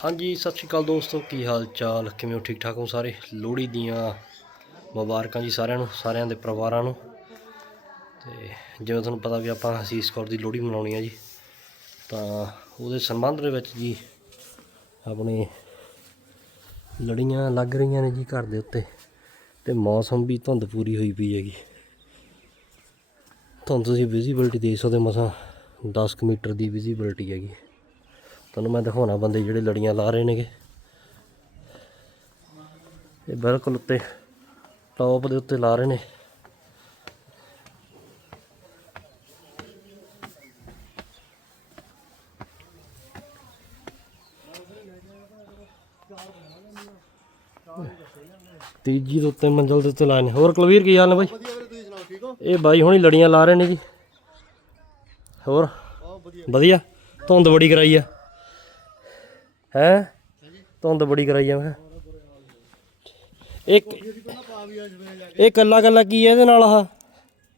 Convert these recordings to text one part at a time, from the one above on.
ਹਾਂਜੀ, ਸਤਿ ਸ਼੍ਰੀ ਅਕਾਲ ਦੋਸਤੋ, ਕੀ ਹਾਲ ਚਾਲ? ਕਿਵੇਂ ਹੋ? ਠੀਕ ਠਾਕ ਹੋ ਸਾਰੇ? ਲੋਹੜੀ ਦੀਆਂ ਮੁਬਾਰਕਾਂ ਜੀ ਸਾਰਿਆਂ ਨੂੰ, ਸਾਰਿਆਂ ਦੇ ਪਰਿਵਾਰਾਂ ਨੂੰ। ਤੇ ਜਿਵੇਂ ਤੁਹਾਨੂੰ ਪਤਾ ਵੀ ਆਪਾਂ ਹਸੀਸ ਕੌਰ ਦੀ ਲੋਹੜੀ ਮਨਾਉਣੀ ਆ ਜੀ, ਤਾਂ ਉਹਦੇ ਸੰਬੰਧ ਦੇ ਵਿੱਚ ਜੀ ਆਪਣੇ ਲੜੀਆਂ ਲੱਗ ਰਹੀਆਂ ਨੇ ਜੀ ਘਰ ਦੇ ਉੱਤੇ, ਤੇ ਮੌਸਮ ਵੀ ਧੁੰਦ ਪੂਰੀ ਹੋਈ ਪਈ ਹੈਗੀ। ਤੁਹਾਨੂੰ ਤੁਸੀਂ ਵਿਜ਼ੀਬਿਲਟੀ ਦੇਖ ਸਕਦੇ ਹੋ, ਮਸਾਂ 10 ਕੁ ਮੀਟਰ ਦੀ ਵਿਜ਼ੀਬਿਲਟੀ ਹੈਗੀ। ਤੁਹਾਨੂੰ ਮੈਂ ਦਿਖਾਉਣਾ ਬੰਦੇ ਜਿਹੜੇ ਲੜੀਆਂ ਲਾ ਰਹੇ ਨੇਗੇ। ਇਹ ਬਿਲਕੁਲ ਉੱਤੇ ਟੌਪ ਦੇ ਉੱਤੇ ਲਾ ਰਹੇ ਨੇ। ਤੀਜੀ ਦੇ ਉੱਤੇ ਮੰਜ਼ਲ ਦੇ ਉੱਤੇ ਲਾਏ ਨੇ। ਹੋਰ ਕੁਲਵੀਰ ਕੀ ਹਾਲ ਨੇ ਬਾਈ? ਇਹ ਬਾਈ ਹੁਣੀ ਲੜੀਆਂ ਲਾ ਰਹੇ ਨੇ ਜੀ। ਹੋਰ? ਵਧੀਆ। ਧੁੰਦ ਬੜੀ ਕਰਾਈ ਆ। ਹੈ? ਧੁੰਦ ਬੜੀ ਕਰਾਈ। ਇੱਕ ਜਵੇਂ ਜਾ ਕੇ ਇਹ ਕੱਲਾ ਕੱਲਾ ਕੀ ਹੈ ਇਹਦੇ ਨਾਲ ਆਹ?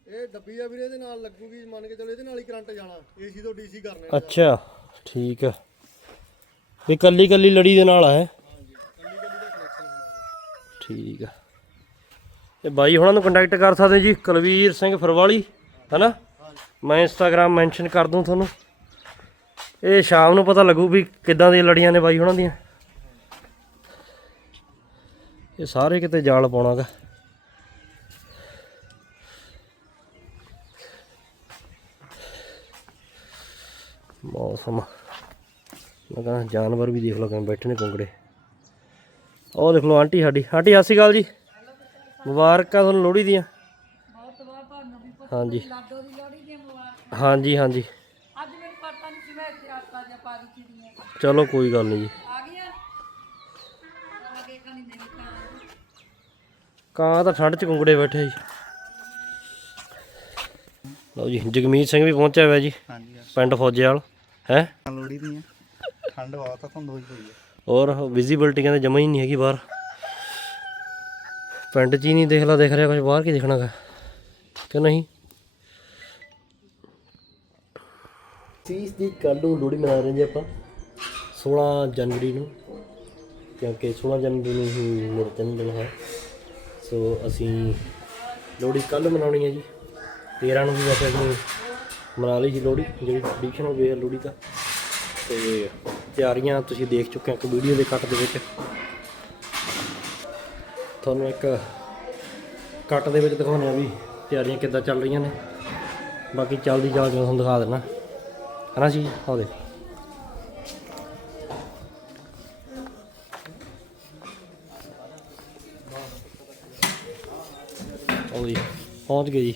ਇਹ ਡੱਬੀ ਆ ਵੀਰੇ ਇਹਦੇ ਨਾਲ ਲੱਗੂਗੀ ਮੰਨ ਕੇ ਚਲੋ ਇਹਦੇ ਨਾਲ ਹੀ ਕਰੰਟ ਜਾਣਾ। ਏਸੀ ਤੋਂ ਡੀਸੀ ਕਰਨੇ ਅੱਛਾ ਠੀਕ ਆ। ਵੀ ਕੱਲੀ ਕੱਲੀ ਲੜੀ ਦੇ ਨਾਲ ਆ ਹੈ? ਠੀਕ ਆ। ਇਹ ਬਾਈ ਹੁਣਾਂ ਨੂੰ ਕੰਟੈਕਟ ਕਰ ਸਕਦੇ ਜੀ ਕੁਲਵੀਰ ਸਿੰਘ ਫਰਵਾਲੀ ਹੈਨਾ? ਮੈਂ ਇੰਸਟਾਗ੍ਰam ਮੈਂਸ਼ਨ ਕਰ ਦੂੰ ਤੁਹਾਨੂੰ। ਇਹ ਸ਼ਾਮ ਨੂੰ ਪਤਾ ਲੱਗੂ ਵੀ ਕਿੱਦਾਂ ਦੀਆਂ ਲੜੀਆਂ ਨੇ ਬਾਈ ਹੁਣਾਂ ਦੀਆਂ। ਇਹ ਸਾਰੇ ਕਿਤੇ ਜਾਲ ਪਾਉਣਾਗਾ। ਮੌਸਮ। ਕਹਿੰਦਾ ਜਾਨਵਰ ਵੀ ਦੇਖ ਲਓ ਕਿਵੇਂ ਬੈਠੇ ਨੇ ਕੁੰਗੜੇ। ਉਹ ਦੇਖ ਲਓ ਆਂਟੀ ਸਾਡੀ। ਆਂਟੀ ਸਤਿ ਸ਼੍ਰੀ ਅਕਾਲ ਜੀ। ਮੁਬਾਰਕਾਂ ਤੁਹਾਨੂੰ ਲੋਹੜੀ ਦੀਆਂ। ਹਾਂਜੀ। ਲਾਡੋ ਦੀ ਲੋੜੀ ਦੀਆਂ ਮੁਬਾਰਕਾਂ। ਹਾਂਜੀ ਹਾਂਜੀ। ਅੱਜ ਮੈਨੂੰ ਪਤਾ ਨਹੀਂ ਸੀ ਮੈਂ ਇੱਥੇ ਆਟਾ ਜਿਹਾ ਪਾ ਦਿੱਤੀ ਦੀਆਂ ਚਲੋ ਕੋਈ ਗੱਲ ਨਹੀਂ ਜੀ। ਆ ਕਣੀ ਦੇ ਕਾਂ। ਕਾਂ ਤਾਂ ਠੰਡ 'ਚ ਕੁੰਗੜੇ ਬੈਠੇ ਜੀ। ਲਓ ਜੀ ਜਗਮੀਤ ਸਿੰਘ ਵੀ ਪਹੁੰਚਿਆ ਹੋਇਆ ਜੀ ਹਾਂਜੀ ਪਿੰਡ ਫੌਜੇਵਾਲ ਹੈ? ਲੋੜੀ ਦੀਆਂ ਠੰਡ ਬਹੁਤ ਆ ਤੁਹਾਨੂੰ ਹੋਈ ਪਈ ਹੈ ਔਰ ਵਿਜ਼ੀਬਿਲਟੀ ਕਹਿੰਦੇ ਜਮਾ ਹੀ ਨਹੀਂ ਹੈਗੀ ਬਾਹਰ। ਪਿੰਡ 'ਚ ਹੀ ਨਹੀਂ ਦੇਖ ਲਾ ਦੇਖ ਰਿਹਾ ਕੁਝ ਬਾਹਰ ਕੀ ਦੇਖਣਾਗਾ? ਕਿ ਨਹੀਂ? ਤੀਸ ਦੀ ਕੱਲ੍ਹ ਨੂੰ ਲੋਹੜੀ ਮਨਾ ਰਹੇ ਜੀ ਆਪਾਂ। 16 ਜਨਵਰੀ ਨੂੰ, ਕਿਉਂਕਿ 16 ਜਨਵਰੀ ਨੂੰ ਹੀ ਮੇਰਾ ਜਨਮ ਦਿਨ ਹੈ। ਸੋ ਅਸੀਂ ਲੋਹੜੀ ਕੱਲ੍ਹ ਮਨਾਉਣੀ ਹੈ ਜੀ। 13 ਨੂੰ ਵੀ ਵੈਸੇ ਅਸੀਂ ਮਨਾ ਲਈ ਜੀ ਲੋਹੜੀ, ਜਿਹੜੀ ਟ੍ਰੈਡੀਸ਼ਨਲ ਹੈ ਲੋਹੜੀ ਦਾ। ਤੇ ਤਿਆਰੀਆਂ ਤੁਸੀਂ ਦੇਖ ਚੁੱਕੇ ਹੋ ਇੱਕ ਵੀਡੀਓ ਦੇ ਕੱਟ ਦੇ ਵਿੱਚ। ਤੁਹਾਨੂੰ ਇੱਕ ਕੱਟ ਦੇ ਵਿੱਚ ਦਿਖਾਉਂਦੇ ਆ ਵੀ ਤਿਆਰੀਆਂ ਕਿੱਦਾਂ ਚੱਲ ਰਹੀਆਂ ਨੇ। ਬਾਕੀ ਚੱਲਦੀ ਜਾ ਕੇ ਤੁਹਾਨੂੰ ਦਿਖਾ ਦੇਣਾ। ਹਨਾ ਜੀ ਆਹ ਦੇਖ। ਆਓ ਜੀ ਪਹੁੰਚ ਗਏ ਜੀ।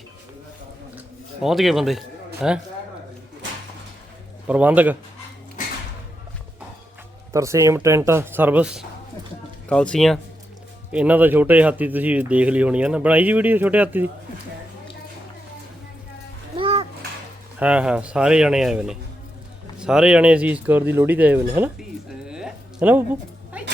ਪਹੁੰਚ ਗਏ ਬੰਦੇ ਹੈ? ਪ੍ਰਬੰਧਕ। Tarsem tent service Kalsian. ਇਹਨਾਂ ਦਾ ਛੋਟੇ ਹਾਥੀ ਤੁਸੀਂ ਦੇਖ ਲਈ ਹੋਣੀ ਹੈ ਨਾ। ਬਣਾਈ ਜੀ ਵੀਡੀਓ ਛੋਟੇ ਹਾਥੀ ਦੀ? ਹਾਂ ਹਾਂ ਸਾਰੇ ਜਣੇ ਆਏ ਹੋਏ ਨੇ। ਸਾਰੇ ਜਣੇ ਅਸੀਂ ਕੌਰ ਦੀ ਲੋਹੜੀ ਤੇ ਆਏ ਹੋਏ ਨੇ ਹੈਨਾ ਹੈਨਾ ਬੱਬੂ ਇਹ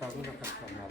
ਚਲ ਕਾਗਜ਼ ਦਾ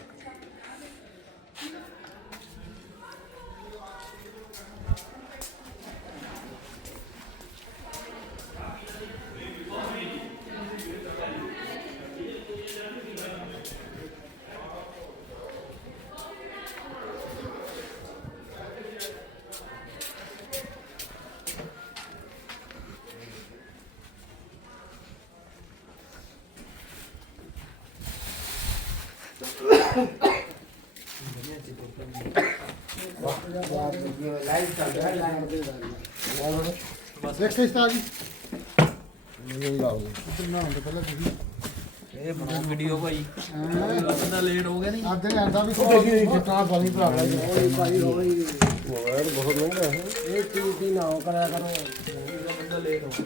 ਮਾਲਕ ਦੇਖ ਕੇ ਸਟਾਰ ਜੀ। ਨਹੀਂ ਲਾਓ ਕਿੰਨਾ ਹੁੰਦਾ ਪਹਿਲਾਂ ਤੁਸੀਂ ਇਹ ਬਣਾਓ ਵੀਡੀਓ ਭਾਈ। ਬੰਦਾ ਲੇਟ ਹੋ ਗਿਆ ਨਹੀਂ। ਅੱਜ ਨੇ ਆਂਦਾ ਵੀ ਕੋਈ ਤਾਂ ਪਾਣੀ ਭਰਾ ਲੈ ਜੀ ਮੋਬਾਈਲ ਬਹੁਤ ਮਹਿੰਗਾ ਹੈ ਇਹ ਚੀਜ਼ ਦੀ ਨਾ ਕਰਿਆ ਕਰੋ। ਬੰਦਾ ਲੇਟ ਹੋ ਗਿਆ।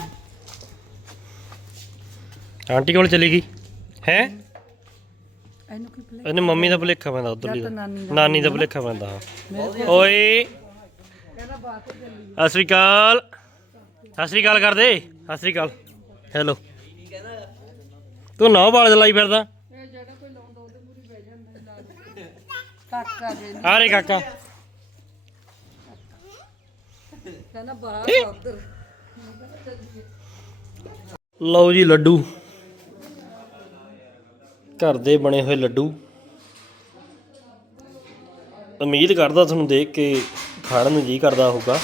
ਆਂਟੀ ਕੋਲ ਚਲੀ ਗਈ। ਹੈ? ਇਹਨੂੰ ਕੀ ਇਹਨੇ ਮੰਮੀ ਦਾ ਭੁਲੇਖਾ ਪੈਂਦਾ ਉਧਰ ਜਾਂ ਤਾਂ ਨਾਨੀ ਦਾ। ਨਾਨੀ ਦਾ ਭੁਲੇਖਾ। ਪੈਂਦਾ। ਹਾਂ ਓਏ। ਸਤਿ ਸ਼੍ਰੀ ਅਕਾਲ। ਸਤਿ ਸ਼੍ਰੀ ਅਕਾਲ ਕਰਦੇ। ਸਤਿ ਸ਼੍ਰੀ ਅਕਾਲ। ਹੈਲੋ। ਤੂੰ ਨਾ ਵਾਲ ਜਲਾਈ ਫਿਰਦਾ। ਕਾਕਾ ਦੇ ਆ ਰੇ ਕਾਕਾ। ਕਹਿੰਦਾ ਬਾਹਰ ਉਧਰ। ਲਓ ਜੀ ਲੱਡੂ। ਘਰ ਦੇ ਬਣੇ ਹੋਏ ਲੱਡੂ। ਉਮੀਦ ਕਰਦਾ ਤੁਹਾਨੂੰ ਦੇਖ ਕੇ ਖਾਣ ਨੂੰ ਜੀ ਕਰਦਾ ਹੋਊਗਾ।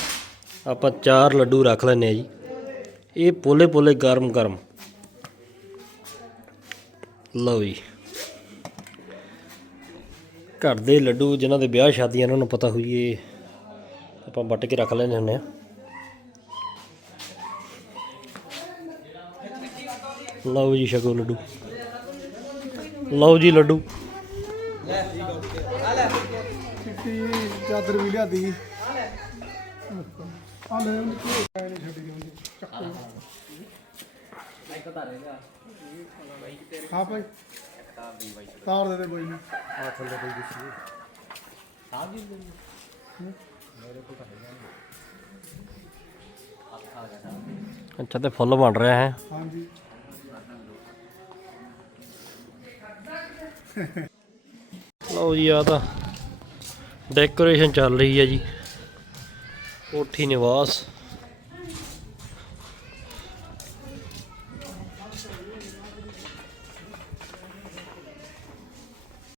ਆਪਾਂ ਚਾਰ ਲੱਡੂ ਰੱਖ ਲੈਨੇ ਆ ਜੀ। ਇਹ ਪੋਲੇ ਪੋਲੇ ਗਰਮ ਗਰਮ। ਲਓ ਜੀ। ਘਰ ਦੇ ਲੱਡੂ ਜਿਨ੍ਹਾਂ ਦੇ ਵਿਆਹ ਸ਼ਾਦੀਆਂ ਉਹਨਾਂ ਨੂੰ ਪਤਾ ਹੋਈ ਇਹ ਆਪਾਂ ਵੱਟ ਕੇ ਰੱਖ ਲੈਂਦੇ ਹੁੰਦੇ ਆ ਲਓ ਜੀ, ਛਕੋ ਲੱਡੂ। ਲਓ ਜੀ ਲੱਡੂ। ਚਿੱਟੀ ਚਾਦਰ ਵੀ ਲਿਆਦੀ। ਆ ਲੈ। ਉਹਨੂੰ ਕੀ ਨਹੀਂ ਛੱਡ ਗਈ ਚੱਕੋ ਹਾਂ ਭਾਈ। ਤਾਰ ਦੇ ਦੇ ਬਾਈ ਨੂੰ। ਆ ਥੱਲੇ ਕੋਈ ਦਿੱਸੀ ਅੱਛਾ ਤੇ ਫੁੱਲ ਬਣ ਰਿਹਾ ਹੈ। ਹਾਂਜੀ। ਲਓ ਜੀ ਆ ਤਾਂ ਡੈਕੋਰੇਸ਼ਨ ਚੱਲ ਰਹੀ ਹੈ ਜੀ। ਕੋਠੀ ਨਿਵਾਸ।